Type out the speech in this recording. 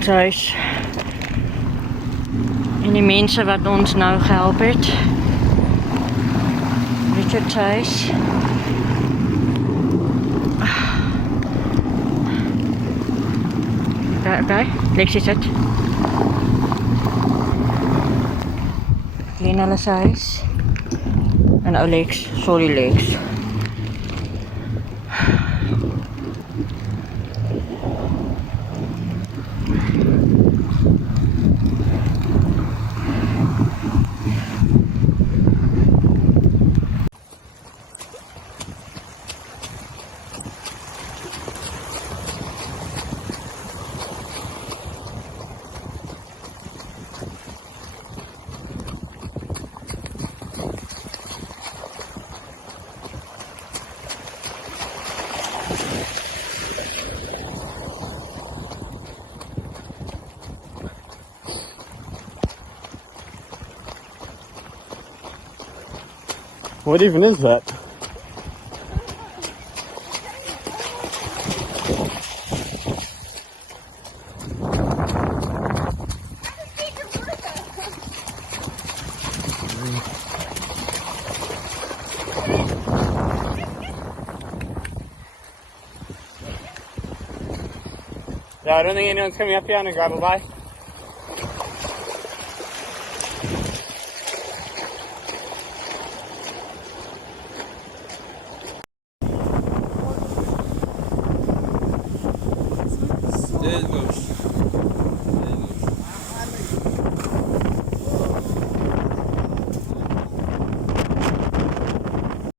ons huis. En die mense wat ons nou gehelp het. Richard's huis. Okay, Lexie sit. Leen hulle se huis. En ou Lex, sorry Lex. What even is that? Yeah, I don't think anyone's coming up here on a gravel bike.